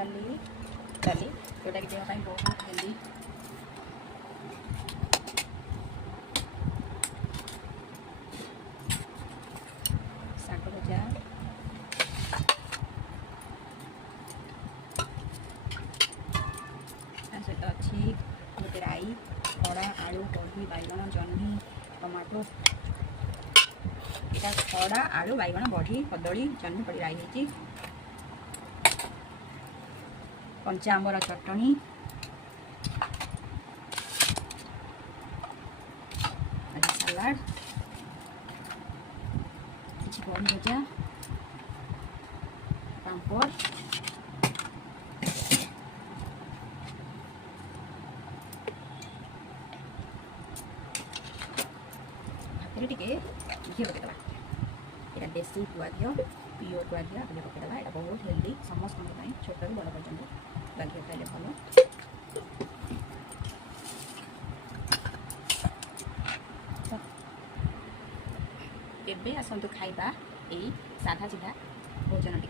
डाली डाली जोटा कि देह बहुत हेल्दी शाग भजा सहित अच्छी गोटे राई खड़ा आलू बड़ी बैगण जह्नी टमाटो यहाँ खड़ा आलू बैगण बड़ी कदली जह्नी पड़ी राई होती कंचा आंबर चटनी सलाड किसी बड़ी भजा पापड़ हाथ टे घी पकईदे यहाँ देसी गुआ घी प्योर गुआ घी आपने पकईदे यहाँ बहुत हेल्दी समस्त छोट बड़ पर्यटन गुआ घी खाइले भल केबे आसतु खाइबा यही साधा सीधा भोजन टी।